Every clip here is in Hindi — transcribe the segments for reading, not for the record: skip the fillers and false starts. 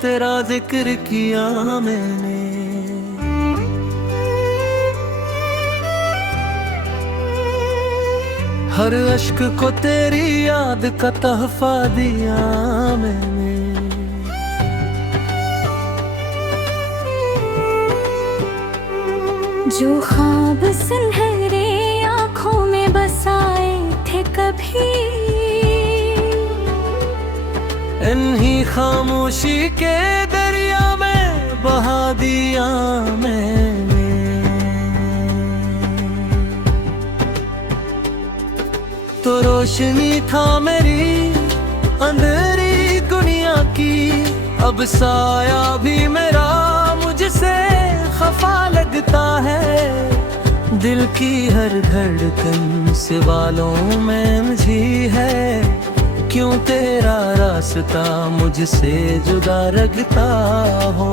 तेरा जिक्र किया मैंने। हर अश्क को तेरी याद का तहफा दिया मैंने। जो ख्वाब सुनहरे आँखों में बसाए थे कभी, इन्हीं खामोशी के दरिया में बहा दिया मैंने। तो रोशनी था मेरी अंधेरी दुनिया की, अब साया भी मेरा मुझसे खफा लगता है। दिल की हर धड़कन से बालों में मुझी है, क्यों तेरा रास्ता मुझसे जुदा रखता हो।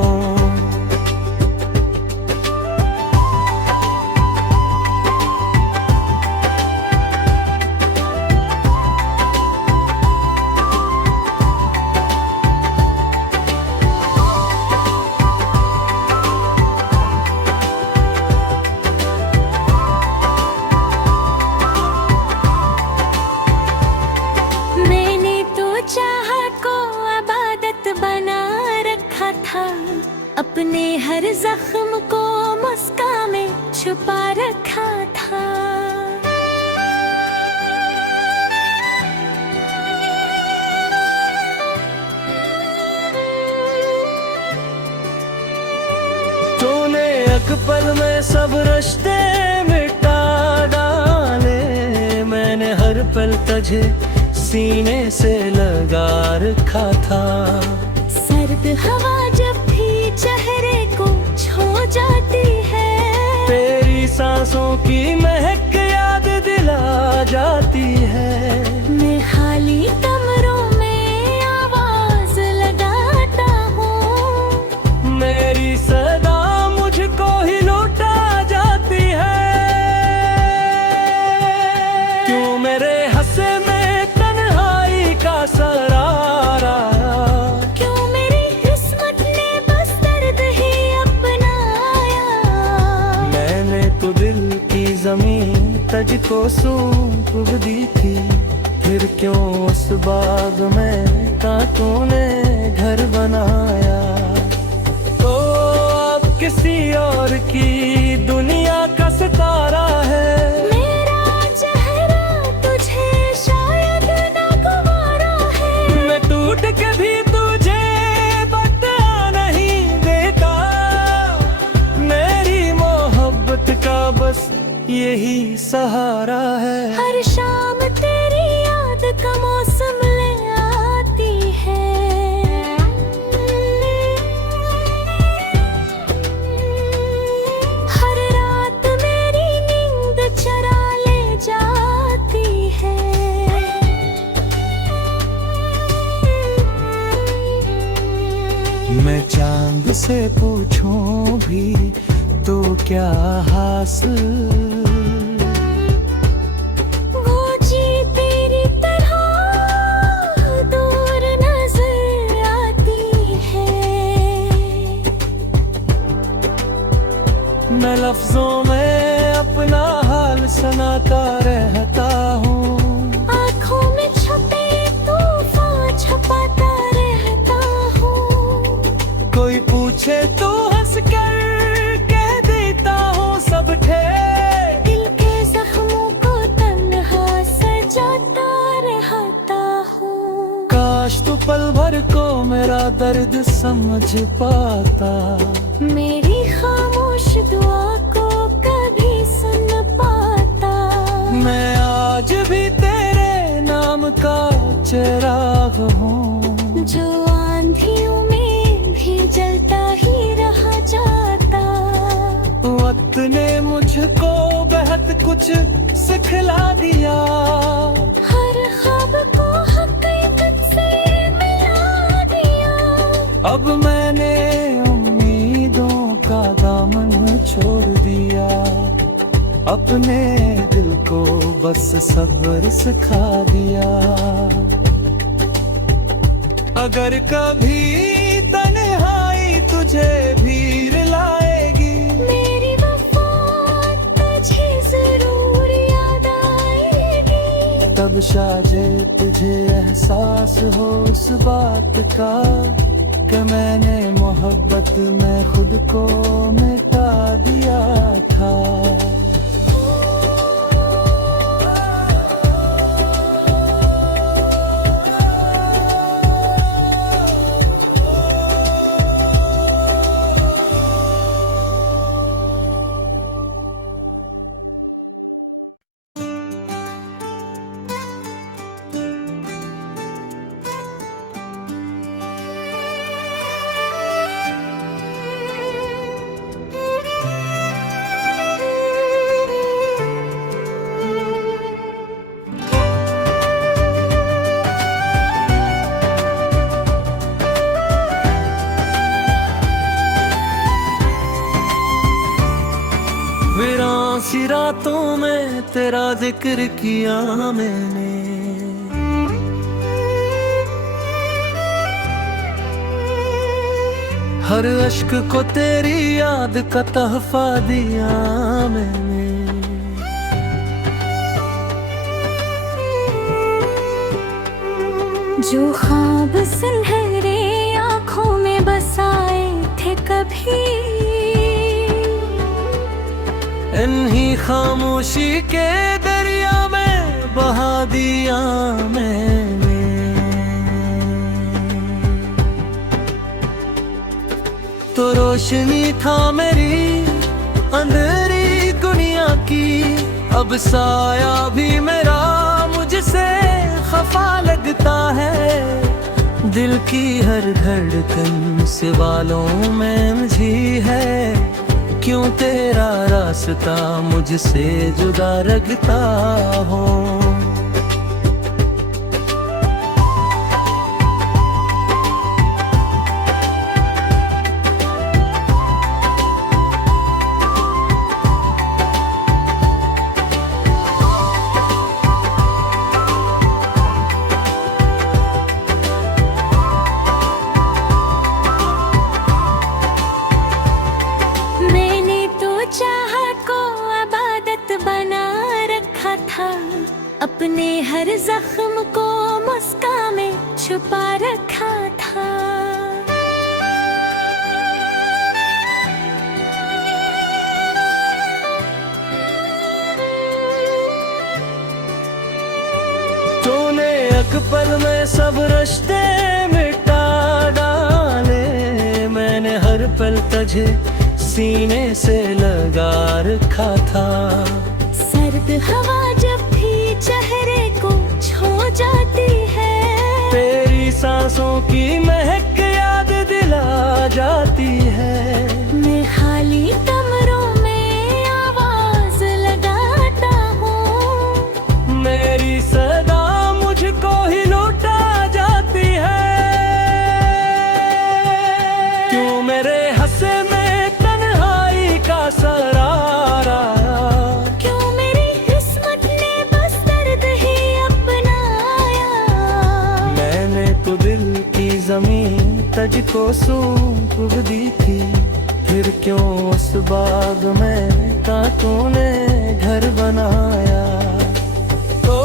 अपने हर जख्म को मुस्कान में छुपा रखा था। तूने एक पल में सब रिश्ते मिटा डाले, मैंने हर पल तुझे सीने से लगा रखा था। सर्द हवा जब भी चेहरे को छू जाती है, तेरी सांसों की महक याद दिला जाती है। मैं खाली कमरों में आवाज लगाता हूँ, मेरी सदा मुझको ही लौटा जाती है। क्यों मेरे हंसे में तन्हाई का सरारा, तुझको सौंप दी थी, फिर क्यों उस बाग में कांटों ने घर बनाया। तो अब किसी और की दुनिया का सितारा है, मेरा चेहरा तुझे शायद नागवारा है। मैं टूट के भी तुझे बता नहीं देता, मेरी मोहब्बत का बस यही सहारा है। हर शाम तेरी याद का मौसम ले आती है, हर रात मेरी नींद चुरा ले जाती है। मैं चांद से पूछूं भी तो क्या हासिल, वो जी तेरी तरह दूर नजर आती है। मैं लफ्जों में अपना हाल सुनाता रहता हूँ, आँखों में छुपे तूफान छुपाता रहता हूँ। कोई पूछे तो हंस कर दिल के जख्मों को तन्हा सजाता रहता हूँ। काश तू पल भर को मेरा दर्द समझ पाता, मेरी खामोश दुआ को कभी सुन पाता। मैं आज भी तेरे नाम का चिराग हूँ, जो आंधियों में भी जलता ही रह जाता। वक्त ने मुझको बहुत कुछ सिखला दिया, हर ख्वाब को हकीकत से मिला दिया। अब मैंने उम्मीदों का दामन छोड़ दिया, अपने दिल को बस सब्र सिखा दिया। अगर कभी तन्हाई शाजे तुझे एहसास हो उस बात का कि मैंने मोहब्बत में खुद को मिटा दिया था। वीरान सी रातों में तेरा जिक्र किया मैंने, हर अश्क को तेरी याद का तहफा दिया मैंने। जो ख्वाब सुनहरे आँखों में बसाए थे कभी, इन्हीं खामोशी के दरिया में बहा दिया मैंने। तो रोशनी था मेरी अंधेरी दुनिया की, अब साया भी मेरा मुझसे खफा लगता है। दिल की हर धड़कन सवालों में मुझी है, क्यों तेरा रास्ता मुझसे जुदा रखता हो। अपने हर जख्म को मुस्कान में छुपा रखा था। तूने एक पल में सब रिश्ते मिटा डाले, मैंने हर पल तुझे सीने से लगा रखा था। सर्द हवा जब भी चेहरे को छू जाती है, तेरी सांसों की महक याद दिला जाती है। मैं खाली कमरों में आवाज लगाता हूँ, मेरी सदा मुझको ही लौटा जाती है। क्यों मेरे हंसे में तन्हाई का सरारा, तुझको सूंप दी थी, फिर क्यों उस बाग में कांटों ने घर बनाया। तो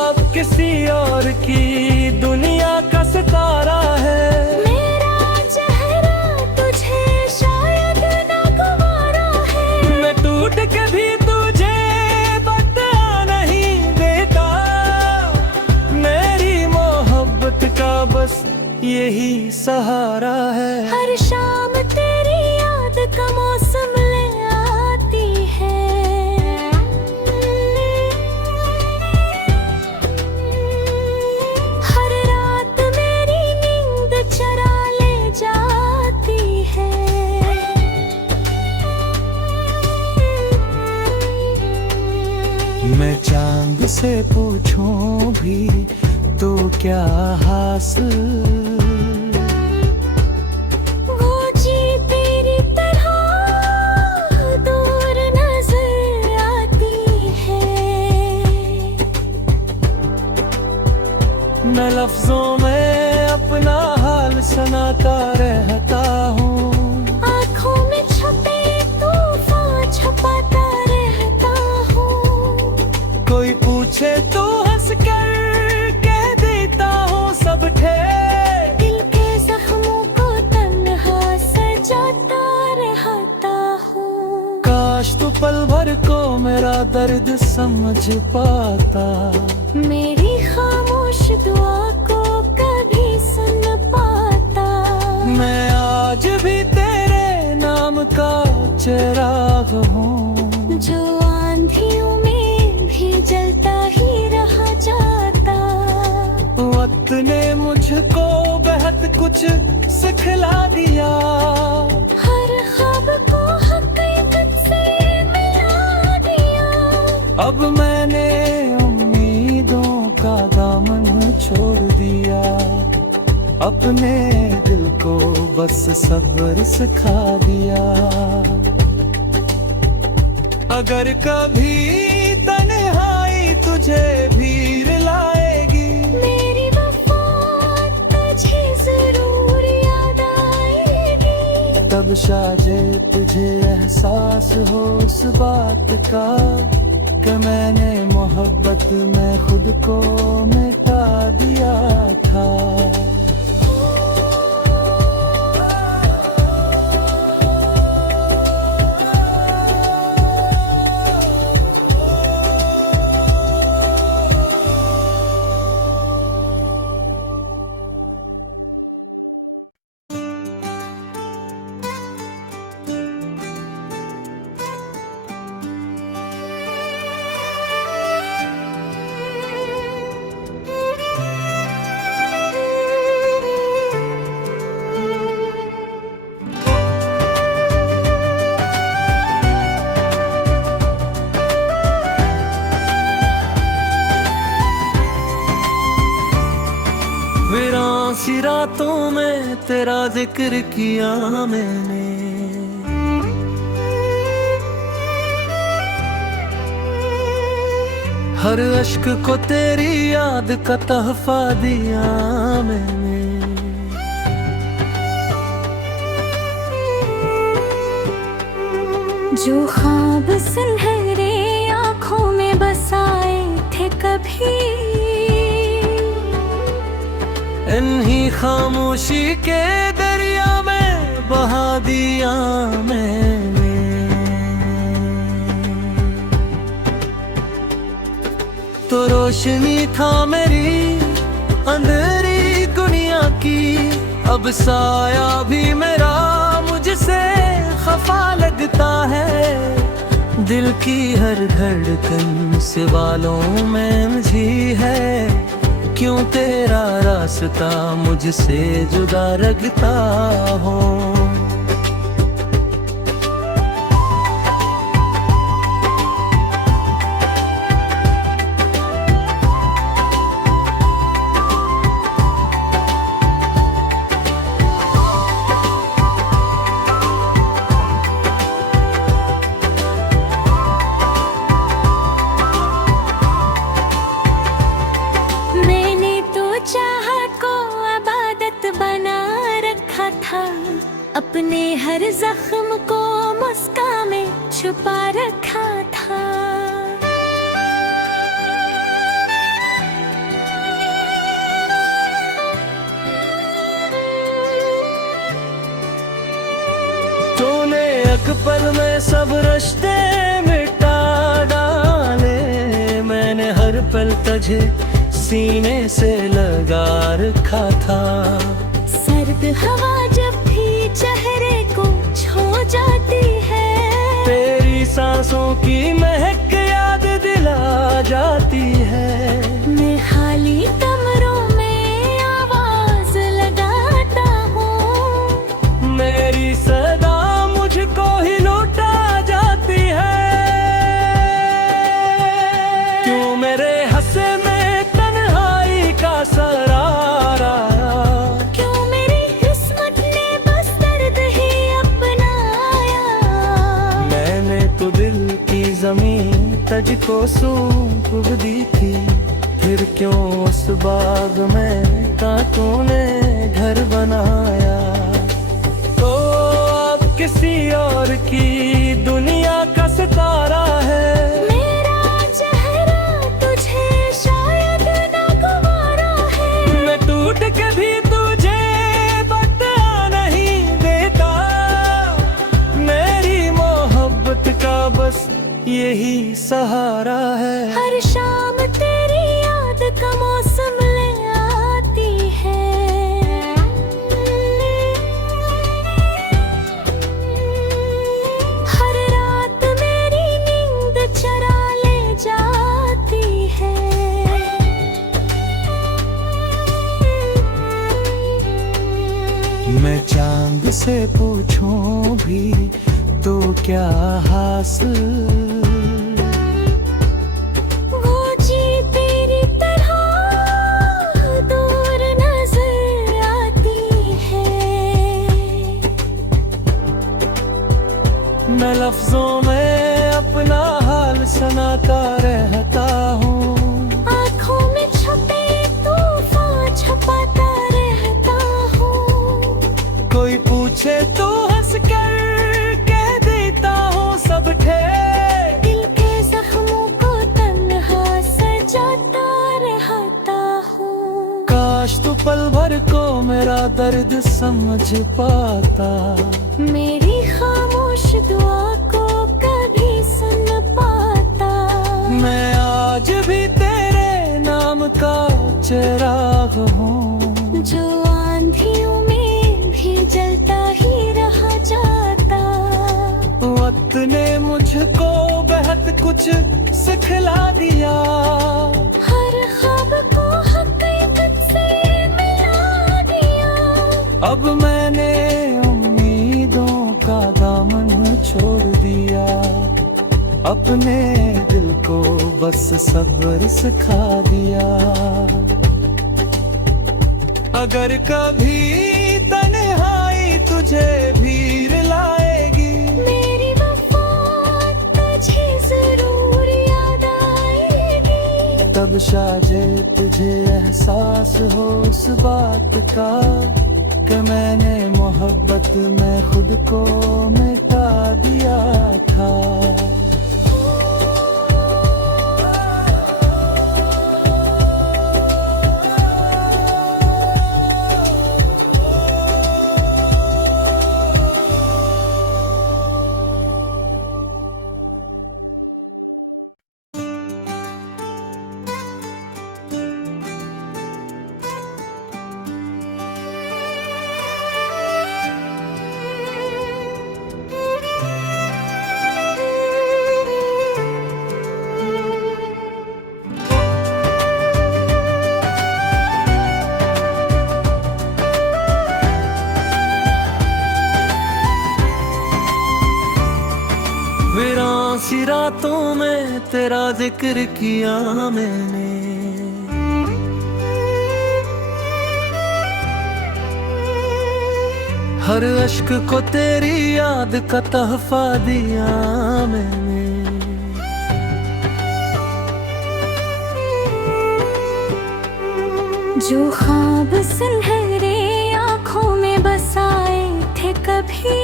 अब किसी और की दुनिया का सितारा है, मेरा चेहरा तुझे शायद नागवारा है। मैं टूट के भी तुझे बता नहीं देता, मेरी मोहब्बत का बस यही सहारा है। हर शाम तेरी याद का मौसम ले आती है, हर रात मेरी नींद चरा ले जाती है। मैं चांद से पूछूं भी तो क्या हासिल, मैं लफ्जों में अपना हाल सुनाता रहता हूँ। आँखों में छुपे तूफान छुपाता रहता हूँ। कोई पूछे तो हंस के पल भर को मेरा दर्द समझ पाता। मेरी खामोश दुआ को कभी सुन पाता। मैं आज भी तेरे नाम का चिराग हूँ, जो आंधियों में भी जलता ही रह जाता। वक्त ने मुझको बहुत कुछ सिखला दिया। हर ख्वाब को हकीकत से मिला दिया। अब मैंने उम्मीदों का दामन छोड़ दिया। अपने दिल को बस सब्र सिखा दिया। अगर कभी तन्हाई तुझे भी रुलाएगी, मेरी वफा तुझे जरूर याद आएगी। तब शायद तुझे एहसास हो उस बात का कि मैंने मोहब्बत में खुद को मिटा दिया था। वीरान सी रातों में तेरा जिक्र किया मैंने। हर अश्क को तेरी याद का तहफा दिया मैंने। जो ख्वाब सुनहरे आँखों में बसाए थे कभी, इन्हीं खामोशी के दरिया में बहा दिया मैंने। तो रोशनी था मेरी अंधेरी दुनिया की, अब साया भी मेरा मुझसे खफा लगता है। दिल की हर धड़कन सवालों में मुझी है, क्यों तेरा रास्ता मुझसे जुदा लगता हो। अपने हर जख्म को मुस्कान में छुपा रखा था। तूने एक पल में सब रिश्ते मिटा डाले, मैंने हर पल तुझे सीने से लगा रखा था। सर्द हवा जब भी चेहरे को छू जाती है, तेरी सांसों की महक याद दिला जाती है। मैं खाली कमरों में आवाज लगाता हूँ, मेरी सदा मुझको ही लौटा जाती है। क्यों मेरे हंसे में तन्हाई का सरारा, ज़मीन तुझको सौंप दी थी, फिर क्यों उस बाग में कांटों ने घर बनाया। तो अब किसी और की दुनिया का सितारा है, मेरा चेहरा तुझे शायद ना गवारा है। मैं टूट के भी तुझे बता नहीं देता, मेरी मोहब्बत का बस यही सहारा है। हर शाम तेरी याद का मौसम ले आती है। हर रात मेरी नींद चरा ले जाती है। मैं चांद से पूछूं भी तो क्या हासिल, वो जी तेरी तरह दूर नजर आती है। मैं लफ्जों में अपना हाल सुनाता रहता हूँ। आँखों में छुपे तूफान छुपाता रहता हूँ। कोई पूछे तो हंस कर कह देता हूँ सब ठेठ। दिल के जख्मों को तन्हा सजाता रहता हूँ। काश तू पल भर को मेरा दर्द समझ पाता। मेरी खामोश दुआ को कभी सुन पाता। मैं आज भी तेरे नाम का चिराग हूँ, जो आंधियों में भी जलता ही रह जाता। वक्त ने मुझको बहुत कुछ सिखला दिया। हर ख्वाब को हकीकत से मिला दिया। अब मैंने उम्मीदों का दामन छोड़ दिया। अपने दिल को बस सब्र सिखा दिया। अगर कभी तन्हाई तुझे भी रुलाएगी, मेरी वफा तुझे जरूर याद आएगी। तब शायद तुझे एहसास हो उस बात का कि मैंने मोहब्बत में खुद को मिटा दिया था। वीरान सी रातों में तेरा जिक्र किया मैंने। हर अश्क को तेरी याद का तोहफा दिया मैंने। जो ख्वाब सुनहरे आँखों में बसाए थे कभी,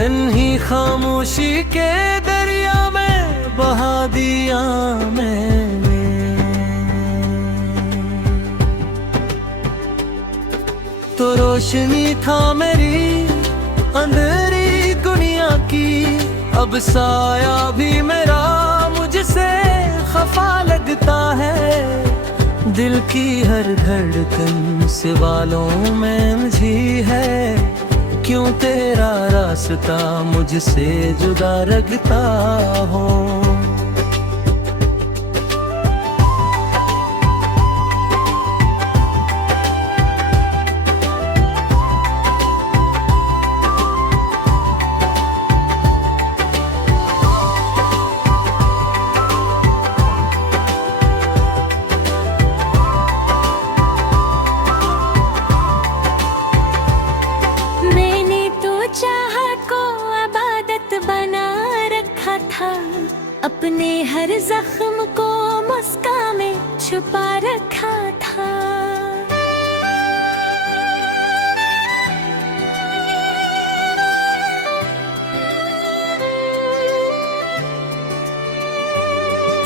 इन्हीं खामोशी के दरिया में बहा दिया मैंने। तो रोशनी था मेरी अंधेरी दुनिया की, अब साया भी मेरा मुझसे खफा लगता है। दिल की हर धड़कन से बालों में उलझी है, क्यों तेरा रास्ता मुझसे जुदा रखता हो। अपने हर जख्म को मुस्कान में छुपा रखा था।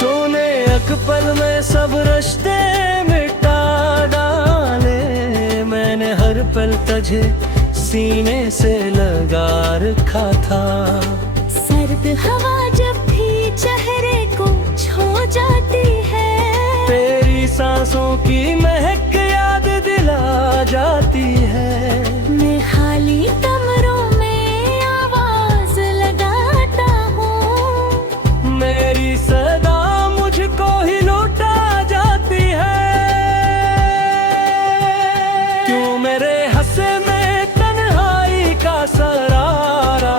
तूने एक पल में सब रिश्ते मिटा डाले, मैंने हर पल तुझे सीने से लगा रखा था। सर्द हवा जब भी चेहरे को छू जाती है, तेरी सांसों की महक याद दिला जाती है। मैं खाली कमरों में आवाज लगाता हूँ, मेरी सदा मुझको ही लौटा जाती है। क्यों मेरे हंसे में तन्हाई का सरारा,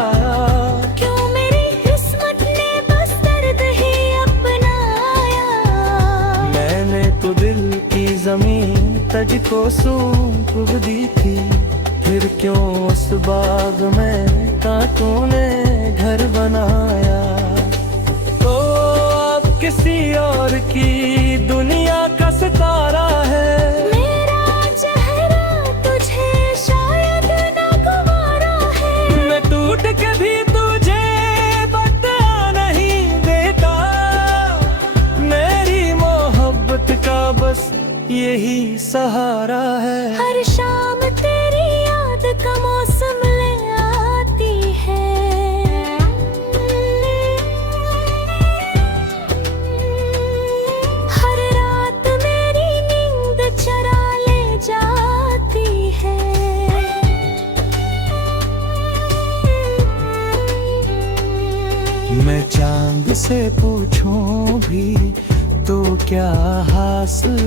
क्यों मेरी किस्मत ने बस दर्द ही अपनाया। मैंने तो दिल की जमीन तुझको सौंप दी थी, फिर क्यों उस बाग में कांटों ने घर बनाया। तो अब किसी और की दुनिया का सितारा है, मेरा चेहरा तुझे शायद नागवारा है। मैं टूट के भी तुझे बता नहीं देता। मेरी मोहब्बत का बस यही सहारा है। हर शाम तेरी याद का मौसम ले आती है, हर रात मेरी नींद चरा ले जाती है। मैं चांद से पूछूं भी तो क्या हासिल,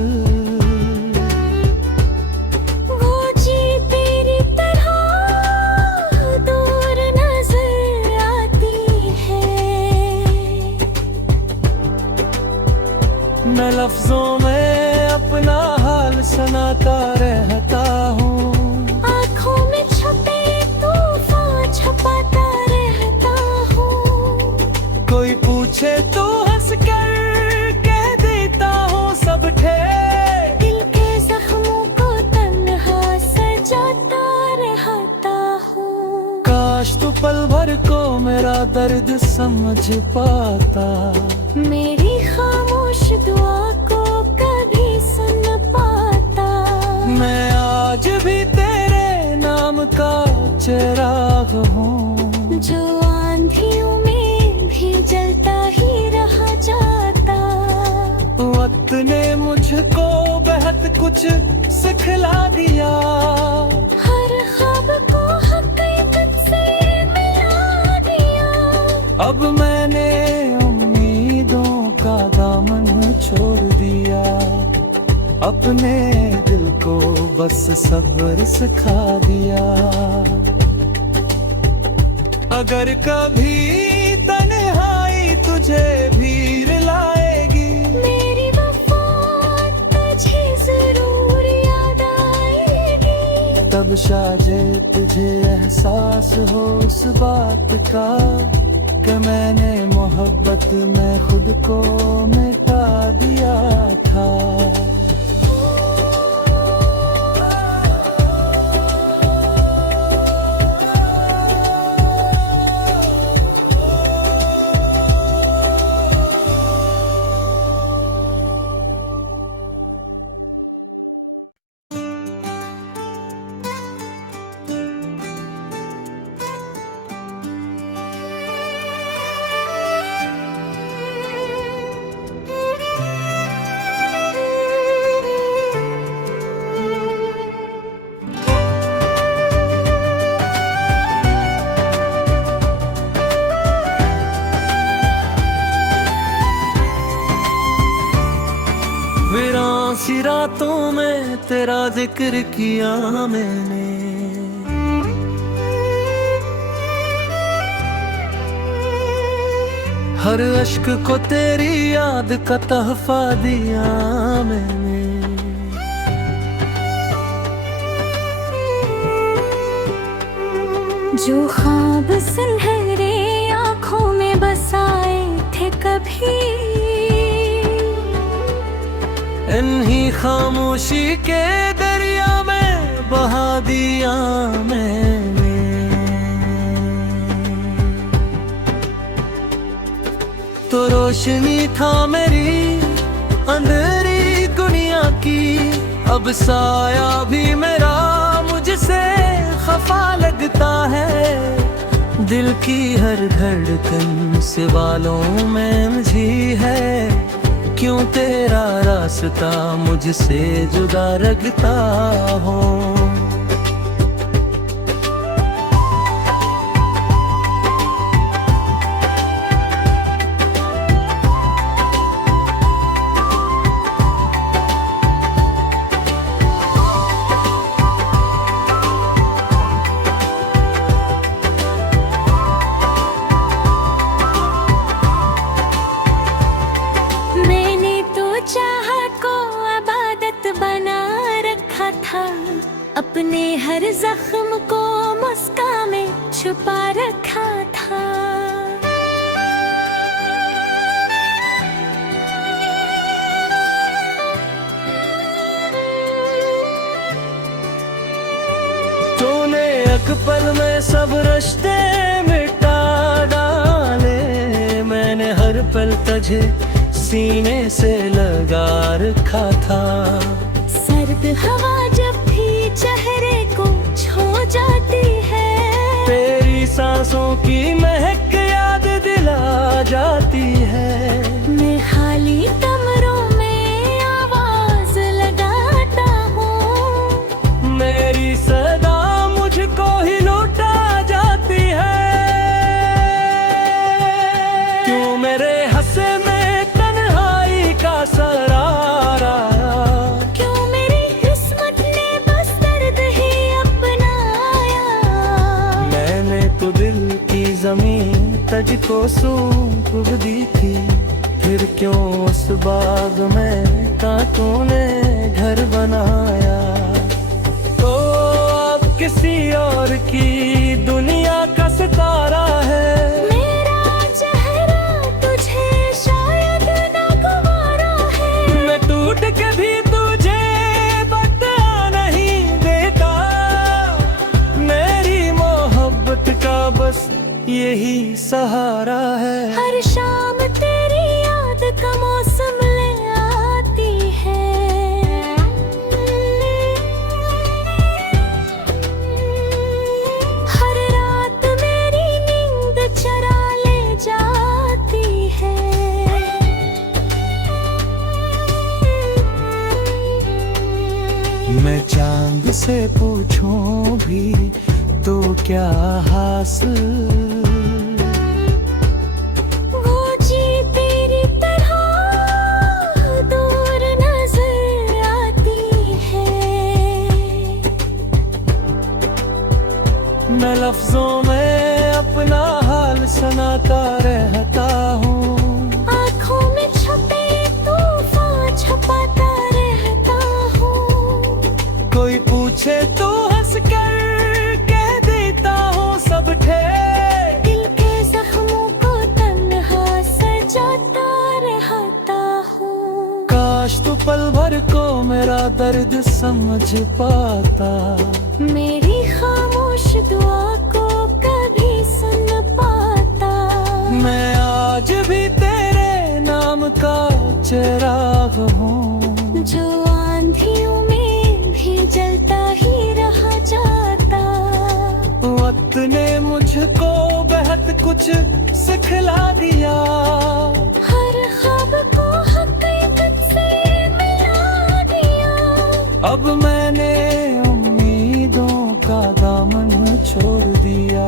वो जी तेरी तरह दूर नजर आती है। मैं लफ्जों में अपना हाल सुनाता रहता हूँ, आँखों में छपे तूफान छपाता रहता हूँ। कोई पूछे तो हंस कर कह देता हूँ सब ठेर। दिल के जख्मों को तन्हा सजाता रहता हूँ। काश तू पल भर को मेरा दर्द समझ पाता, मेरी खामोश दुआ को कभी सुन पाता। मैं आज भी तेरे नाम का चिराग हूँ, जो आंधियों में भी जलता ही रह जाता। वक्त ने मुझको बहुत कुछ सिखला दिया। हर ख्वाब को हकीकत से मिला दिया। अब मैंने उम्मीदों का दामन छोड़ दिया, अपने दिल को बस सब्र सिखा दिया। अगर कभी तन्हाई तुझे भी रुलाएगी, मेरी वफा तुझे जरूर याद आएगी। तब शायद तुझे एहसास हो उस बात का कि मैंने मोहब्बत में खुद को मिटा दिया था। वीरान सी रातों में तेरा जिक्र किया मैंने, हर अश्क को तेरी याद का तहफा दिया मैंने। जो ख्वाब सुनहरे आँखों में बसाए थे कभी, इन्हीं खामोशी के दरिया में बहा दिया मैंने। तो रोशनी था मेरी अंधेरी दुनिया की, अब साया भी मेरा मुझसे खफा लगता है। दिल की हर धड़कन से वालों में उलझी है, क्यों तेरा रास्ता मुझसे जुदा रखता हो। अपने हर जख्म को मुस्कान में छुपा रखा था। तूने एक पल में सब रिश्ते मिटा डाले, मैंने हर पल तुझे सीने से लगा रखा था। सर्द हवा जब भी चेहरे को छू जाती है, तेरी सांसों की महक याद दिला जाती है। मैं खाली कमरों में आवाज लगाता हूँ, मेरी सदा मुझको ही लौटा जाती है। क्यों मेरे हंसे में तन्हाई का सरारा, ज़मीन तुझको सौंप दी थी, फिर क्यों उस बाग में कांटों ने घर बनाया। तो अब किसी और की दुनिया का सितारा है, मेरा चेहरा तुझे शायद नागवारा है। मैं टूट के भी तुझे बता नहीं देता, मेरी मोहब्बत का बस यही सहारा है। हर शाम तेरी याद का मौसम ले आती है, हर रात मेरी नींद चरा ले जाती है। मैं चांद से पूछूं भी तो क्या हासिल, मैं लफ्जों में अपना हाल सुनाता रहता हूँ। आँखों में छुपे तूफान छुपाता रहता हूँ, कोई पूछे तो हंस कर कह देता हूँ सब ठे। दिल के जख्मों को तन्हा सजाता रहता हूँ। काश तू पल भर को मेरा दर्द समझ पाता, मेरी खामोश दुआ को कभी सुन पाता। मैं आज भी तेरे नाम का चिराग हूँ, जो आंधियों में भी जलता ही रह जाता। वक्त ने मुझको बहुत कुछ सिखला दिया, हर ख्वाब को हकीकत से मिला दिया। अब मैंने उम्मीदों का दामन छोड़ दिया,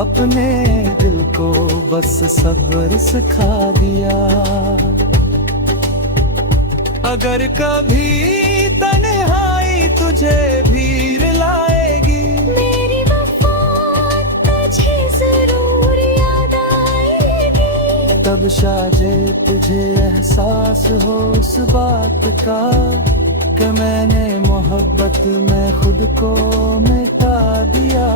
अपने दिल को बस सब्र सिखा दिया। अगर कभी तन्हाई तुझे भी रुलाएगी, मेरी वफा तुझे जरूर याद आएगी। तब शायद तुझे एहसास हो उस बात का कि मैंने मोहब्बत में खुद को मिटा दिया।